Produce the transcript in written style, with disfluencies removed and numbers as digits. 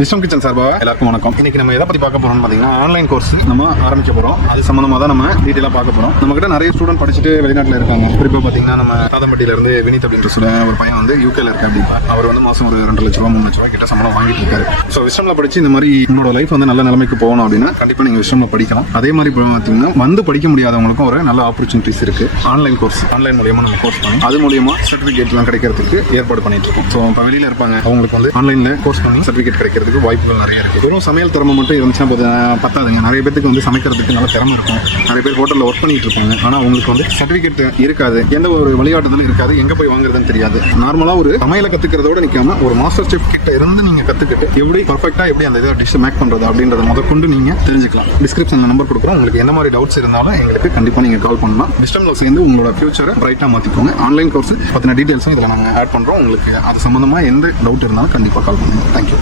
விஸ்வம் kitchen சார்பா எல்லாருக்கும் வணக்கம். இன்னைக்கு நம்ம எதை பத்தி பார்க்க போறோம்னு பாத்தீங்கன்னா ஆன்லைன் கோர்ஸ் நம்ம ஆரம்பிக்க போறோம். அது சம்பந்தமா தான் நம்ம டீடைலா பார்க்க போறோம். நம்ம கிட்ட நிறைய ஸ்டூடெண்ட் படிச்சுட்டு வெளிநாட்டுல இருக்காங்க. குறிப்பா பாத்தீங்கன்னா நம்ம தாதம்பட்டியில இருந்து வினித் அப்படின்ற ஒரு பையன் வந்து யூகேல இருக்க அப்படிப்பா. அவர் வந்து மாசம் ஒரு 2 லட்ச ரூபா 3 லட்ச ரூபா கிட்ட சம்பளம் வாங்கிட்டு இருக்காரு. ஸோ விஸ்வம்ல படிச்சு இந்த மாதிரி உங்களோட லைஃப் வந்து நல்ல நிலைமைக்கு போகணும் அப்படின்னா கண்டிப்பா நீங்க விஸ்வம்ல படிக்கலாம். அதே மாதிரி பாத்தீங்கன்னா வந்து படிக்க முடியாதவங்களுக்கும் ஒரு நல்ல ஆப்பர்ச்சுனிட்டிஸ் இருக்கு. ஆன்லைன் கோர்ஸ் ஆன்லைன் மூலியமா நம்ம கோர்ஸ் பண்ணி அது மூலியமா சர்டிபிகேட் எல்லாம் கிடைக்கிறதுக்கு ஏற்பாடு பண்ணிட்டு இருக்கோம். ஸோ இப்போ வெளியில இருப்பாங்க அவங்களுக்கு வந்து ஆன்லைன்ல கோர்ஸ் பண்ணி சர்டிபிகேட் கிடைக்கிறதுக்கு வாய்ப்புகள் நிறைய. வெறும் சமையல் திறமை மட்டும் இருந்துச்சுன்னா பத்தாதுங்க. நிறைய பேருக்கு வந்து சமைக்கிறதுக்கு நல்ல திறமை இருக்கும். நிறைய பேர் ஹோட்டலில் ஒர்க் பண்ணிட்டு இருப்பாங்க. ஆனால் அவங்களுக்கு வந்து சர்டிஃபிகேட் இருக்காது, எந்த ஒரு வழிகாட்டுதலும் இருக்காது, எங்கே போய் வாங்குறதுன்னு தெரியாது. நார்மலாக ஒரு சமையலை கற்றுக்கிறதோட நிற்காம ஒரு மாஸ்டர் செஃப் கிட்ட இருந்து நீங்கள் கற்றுக்கிட்டு எப்படி பர்ஃபெக்டாக எப்படி அந்த இதை டிஷ் மேக் பண்ணுறது அப்படின்றத முதற்கொண்டு நீங்கள் தெரிஞ்சுக்கலாம். டிஸ்கிரிப்ஷனில் நம்பர் கொடுக்குறோம். உங்களுக்கு என்ன மாதிரி டவுட்ஸ் இருந்தாலும் எங்களுக்கு கண்டிப்பாக நீங்கள் கால் பண்ணலாம். விஸ்டம்ல சேர்ந்து உங்களோட ஃபியூச்சரை பிரைட்டாக மாற்றிக்கோங்க. ஆன்லைன் கோர்ஸ் பற்றின டீட்டெயில்ஸும் இதில் நாங்கள் ஆட் பண்ணுறோம். உங்களுக்கு அது சம்மந்தமாக எந்த டவுட் இருந்தாலும் கண்டிப்பாக கால் பண்ணுங்கள். தேங்க்யூ.